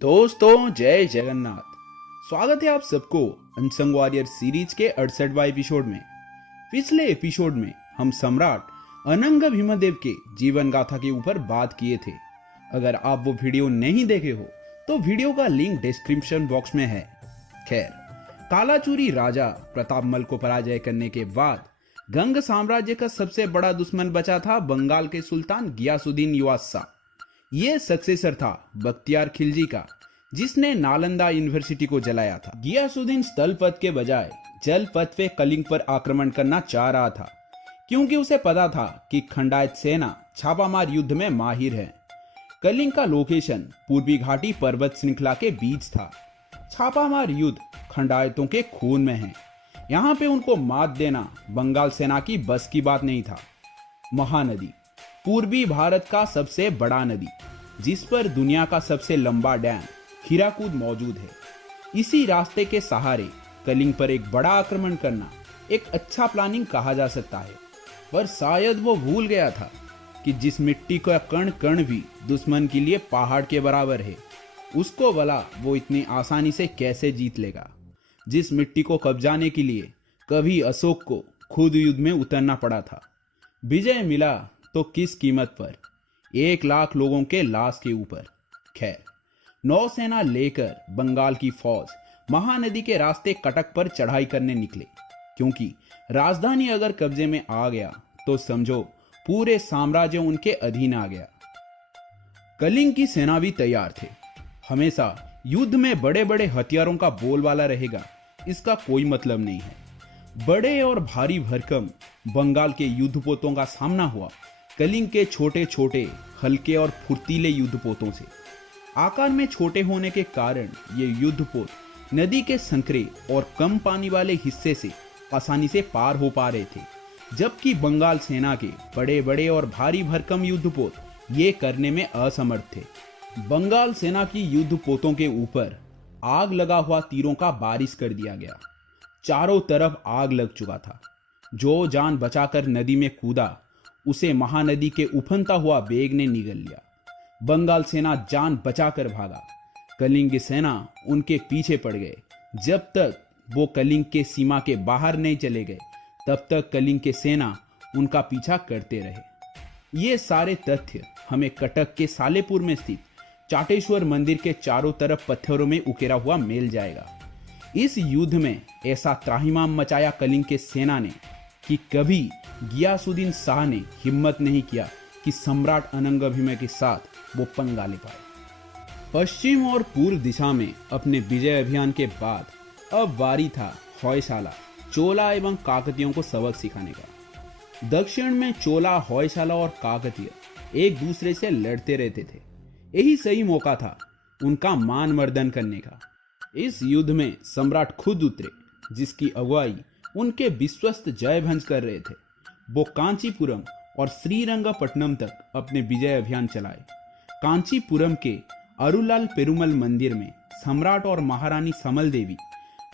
दोस्तों जय जगन्नाथ। स्वागत है आप सबको अनसंग वॉरियर सीरीज के 68वां एपिसोड में। पिछले एपिसोड में हम सम्राट अनंग भीमदेव के जीवन गाथा के ऊपर बात किए थे। अगर आप वो वीडियो नहीं देखे हो तो वीडियो का लिंक डिस्क्रिप्शन बॉक्स में है। खैर, कालाचूरी राजा प्रतापमल को पराजय करने के बाद गंग साम्राज्य का सबसे बड़ा दुश्मन बचा था बंगाल के सुल्तान गियासुद्दीन युवासा। ये सक्सेसर था बख्तियार खिलजी का, जिसने नालंदा यूनिवर्सिटी को जलाया था। गियासुद्दीन स्थल पथ के बजाय जल पथ पे कलिंग पर आक्रमण करना चाह रहा था, क्योंकि उसे पता था कि खंडायत सेना छापामार युद्ध में माहिर है। कलिंग का लोकेशन पूर्वी घाटी पर्वत श्रृंखला के बीच था। छापामार युद्ध खंडायतों के खून में है। यहाँ पे उनको मात देना बंगाल सेना की बस की बात नहीं था। महानदी, पूर्वी भारत का सबसे बड़ा नदी, जिस पर दुनिया का सबसे लंबा डैम हीराकुद मौजूद है। इसी रास्ते के सहारे कलिंग पर एक बड़ा आक्रमण करना एक अच्छा प्लानिंग कहा जा सकता है। पर शायद वो भूल गया था कि जिस मिट्टी का कण कण भी दुश्मन के लिए पहाड़ के बराबर है, उसको भला वो इतनी आसानी से कैसे जीत लेगा। जिस मिट्टी को कब्जाने के लिए कभी अशोक को खुद युद्ध में उतरना पड़ा था। विजय मिला तो किस कीमत पर? 1 लाख लोगों के लाश के ऊपर। खैर, नौसेना लेकर बंगाल की फौज महानदी के रास्ते कटक पर चढ़ाई करने निकले, क्योंकि राजधानी अगर कब्जे में आ गया तो समझो पूरे साम्राज्य उनके अधीन आ गया। कलिंग की सेना भी तैयार थे। हमेशा युद्ध में बड़े बड़े हथियारों का बोलबाला रहेगा, इसका कोई मतलब नहीं है। बड़े और भारी भरकम बंगाल के युद्धपोतों का सामना हुआ कलिंग के छोटे छोटे हल्के और फुर्तीले युद्धपोतों से। आकार में छोटे होने के कारण ये युद्धपोत नदी के संकरे और कम पानी वाले हिस्से से आसानी से पार हो पा रहे थे, जबकि बंगाल सेना के बड़े बड़े और भारी भरकम युद्धपोत ये करने में असमर्थ थे। बंगाल सेना की युद्धपोतों के ऊपर आग लगा हुआ तीरों का बारिश कर दिया गया। चारों तरफ आग लग चुका था। जो जान बचाकर नदी में कूदा, उसे महानदी के उफनता हुआ वेग ने निगल लिया। बंगाल सेना जान बचाकर भागा। कलिंग की सेना उनके पीछे पड़ गए। जब तक वो कलिंग के सीमा के बाहर नहीं चले गए, तब तक कलिंग के सेना उनका पीछा करते रहे। ये सारे तथ्य हमें कटक के सालेपुर में स्थित चाटेश्वर मंदिर के चारों तरफ पत्थरों में उकेरा हुआ मिल जाएगा। इस युद्ध में ऐसा त्राहिमाम मचाया कलिंग के सेना ने कि कभी गियासुद्दीन शाह ने हिम्मत नहीं किया कि सम्राट अनंग भीम के साथ वो पंगा ले पाए। पश्चिम और पूर्व दिशा में अपने विजय अभियान के बाद अब वारी था होयसाला, चोला एवं काकतीयों को सबक सिखाने का। दक्षिण में चोला, होयसाला और काकतीय एक दूसरे से लड़ते रहते थे। यही सही मौका था उनका मान मर्दन करने का। इस युद्ध में सम्राट खुद उतरे, जिसकी अगुवाई उनके विश्वस्त जयभंज कर रहे थे। वो कांचीपुरम और श्रीरंगपट्टनम तक अपने विजय अभियान चलाए। कांचीपुरम के अरुलाल पेरुमल मंदिर में सम्राट और महारानी समल देवी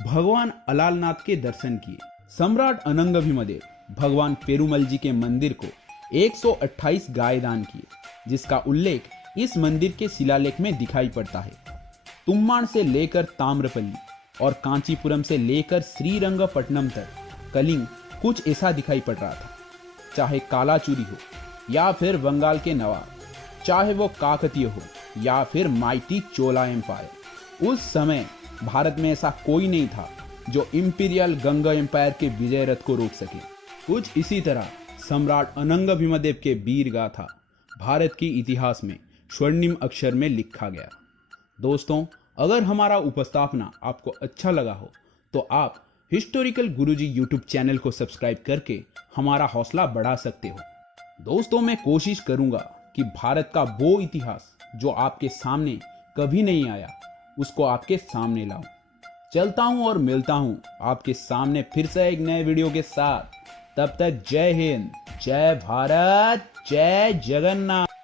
भगवान अलालनाथ के दर्शन किए। सम्राट अनंग भीमदेव भगवान पेरुमल जी के मंदिर को 128 गाय दान किए, जिसका उल्लेख इस मंदिर के शिलालेख में दिखाई पड़ता है। तुम्माण से लेकर ताम्रपल्ली और कांचीपुरम से लेकर श्रीरंगपट्टनम तक कलिंग कुछ ऐसा दिखाई पड़ रहा था। चाहे कालाचूरी हो या फिर बंगाल के नवाब, चाहे वो काकतीय हो या फिर माइटी चोला एम्पायर, उस समय भारत में ऐसा कोई नहीं था जो इंपीरियल गंगा एम्पायर के विजय रथ को रोक सके। कुछ इसी तरह सम्राट अनंग भीमदेव के वीर गाथा भारत के इतिहास में स्वर्णिम अक्षर में लिखा गया। दोस्तों, अगर हमारा उपस्थापना आपको अच्छा लगा हो तो आप हिस्टोरिकल गुरुजी यूट्यूब चैनल को सब्सक्राइब करके हमारा हौसला बढ़ा सकते हो। दोस्तों, मैं कोशिश करूंगा कि भारत का वो इतिहास जो आपके सामने कभी नहीं आया, उसको आपके सामने लाऊं। चलता हूं और मिलता हूं आपके सामने फिर से एक नए वीडियो के साथ। तब तक जय हिंद, जय भारत, जय जगन्नाथ।